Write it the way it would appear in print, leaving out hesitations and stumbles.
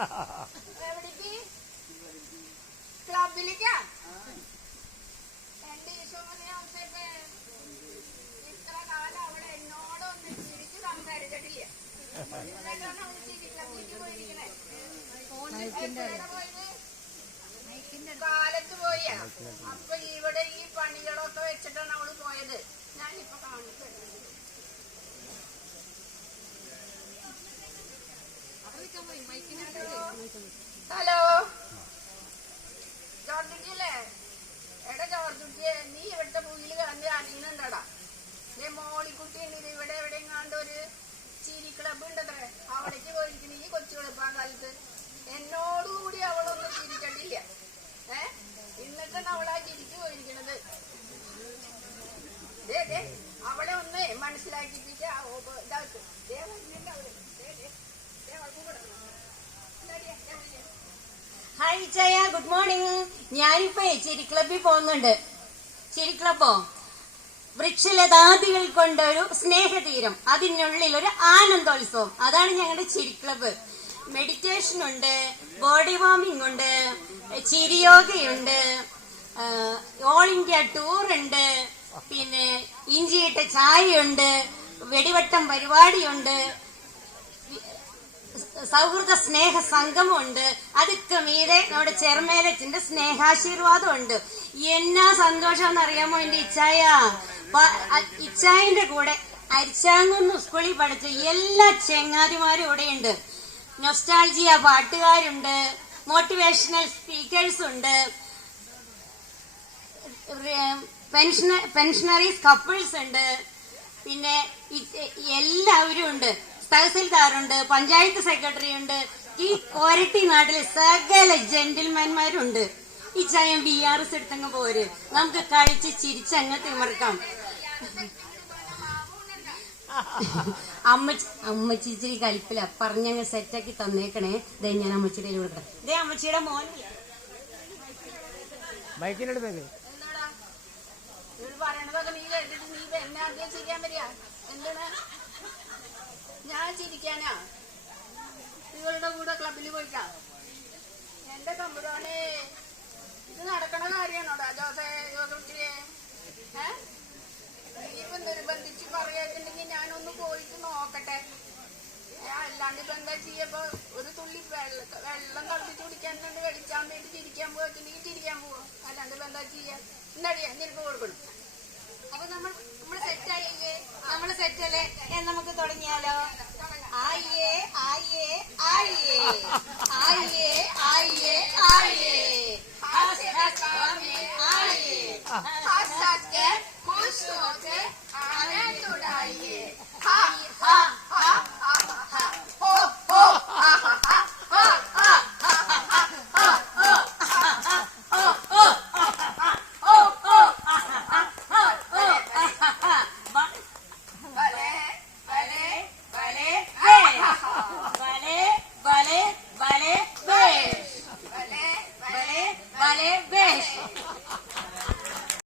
എവിടേക്ക്? ക്ലബിലേക്കാ? എന്റെ ഈശോമനിയാവുമ്പോ ഇത്ര കാലം അവളെ എന്നോടൊന്ന് ചിരിച്ച് സംസാരിച്ചിട്ടില്ല. എന്നിട്ടാണ് അവള് ചിരി ക്ലബിലേക്ക് പോയിരിക്കണേ. കാലത്ത് പോയാ. അപ്പൊ ഇവിടെ ഈ പണികളൊക്കെ വെച്ചിട്ടാണ് അവള് പോയത്. ഞാനിപ്പൊ കാണിച്ചു. ഹലോ ജോർജുട്ടിയല്ലേ? എടാ ജോർജുട്ടിയെ, നീ ഇവിടുത്തെ പുള്ളിയിൽ കണ്ട് അറിയുന്നുണ്ടടാ? മോളിക്കുട്ടി ഉണ്ട് ഇവിടെ എവിടെയെങ്ങാണ്ട് ഒരു ചിരി ക്ലബ് ഉണ്ടത്രേ, അവിടേക്ക് പോയിരിക്കണ ഈ കൊച്ചു വെളുപ്പാൻ കാലത്ത്. എന്നോടുകൂടി അവളൊന്നും ചിരിക്കണ്ടില്ല. എന്നിട്ടാണ് അവളാ ചിരിച്ചു പോയിരിക്കണത്. അവളെ ഒന്ന് മനസ്സിലാക്കിപ്പിച്ച് ഇതാക്കും. Hi Chaya, good morning. ഞാനിപ്പോ ചിരി ക്ലബിൽ പോകുന്നുണ്ട്. ചിരി ക്ലബോ? വൃക്ഷലതാദികൾ കൊണ്ടൊരു സ്നേഹതീരം, അതിനുള്ളിൽ ഒരു ആനന്ദോത്സവം. അതാണ് ഞങ്ങളുടെ ചിരി ക്ലബ്ബ്. മെഡിറ്റേഷൻ ഉണ്ട്, ബോഡി വാമിംഗ് ഉണ്ട്, ചിരിയോഗയുണ്ട്, ഓൾ ഇന്ത്യ ടൂർ ഉണ്ട്, പിന്നെ ഇഞ്ചിയിട്ട ചായയുണ്ട്, വെടിവട്ടം പരിപാടിയുണ്ട്, സൗഹൃദ സ്നേഹ സംഗമമുണ്ട്. അതൊക്കെ മീതെ നമ്മുടെ ചെറുമേലച്ചിന്റെ സ്നേഹാശീർവാദം ഉണ്ട്. എന്നാ സന്തോഷം അറിയാമോ എന്റെ ഇച്ചായ? ഇച്ചായന്റെ കൂടെ അരിച്ചാങ്ങുന്ന് സ്കൂളിൽ പഠിച്ച എല്ലാ ചെങ്ങാതിമാരും ഇവിടെയുണ്ട്. നൊസ്റ്റാൾജിയ പാട്ടുകാരുണ്ട്, മോട്ടിവേഷണൽ സ്പീക്കേഴ്സ് ഉണ്ട്, പെൻഷനറീസ് കപ്പിൾസ് ഉണ്ട്, പിന്നെ എല്ലാവരും ഉണ്ട്. തഹസിൽദാറുണ്ട്, പഞ്ചായത്ത് സെക്രട്ടറി ഉണ്ട്. ഈ കോരട്ടി നാട്ടിലെ സകല ജെന്റിൽമാൻമാരുണ്ട്. ഈ ചായം VRS എടുത്തങ്ങ് പോര്, നമുക്ക് കഴിച്ച് ചിരിച്ചങ്ങ് തിമർക്കാം. അമ്മച്ചി ഇച്ചിരി കലിപ്പില പറഞ്ഞങ്ങ് സെറ്റാക്കി തന്നേക്കണേ. ദേ ഞാൻ അമ്മച്ചിയുടെ കൊടുക്കട്ടെ. ദേ അമ്മച്ചിയുടെ മോനില്ല പറയണതൊക്കെ നീ കേട്ടിട്ട് നീ എന്നെ ആദ്യം ചിരിക്കാൻ വരിക? എന്താണ് ഞാൻ ചിരിക്കാനാ? ഇവളുടെ കൂടെ ക്ലബിൽ പോയിട്ടാ? എന്റെ തമ്പുരാനെ, ഇത് നടക്കണ കാര്യമാണോടാ ജോസൂട്ടിയെ? ഇനിയിപ്പൊ നിർബന്ധിച്ച് പറയാന്നുണ്ടെങ്കിൽ ഞാനൊന്ന് പോയിട്ട് നോക്കട്ടെ. അല്ലാണ്ട് ഇപ്പൊ എന്താ ചെയ്യപ്പോ? ഒരു തുള്ളി വെള്ളം തിളപ്പിച്ച് കുടിക്കാൻ വെളിച്ചാൻ വേണ്ടി ചിരിക്കാൻ പോയിട്ടുണ്ടെങ്കിൽ ചിരിക്കാൻ പോവാ. അല്ലാണ്ട് ഇപ്പൊ എന്താ ചെയ്യാ? എന്താടിയാ നിനക്ക് കൊടുക്കണം. അപ്പൊ നമ്മള് സെറ്റായില്ലേ? നമ്മള് സെറ്റല്ലേ? നമുക്ക് തുടങ്ങിയാലോ?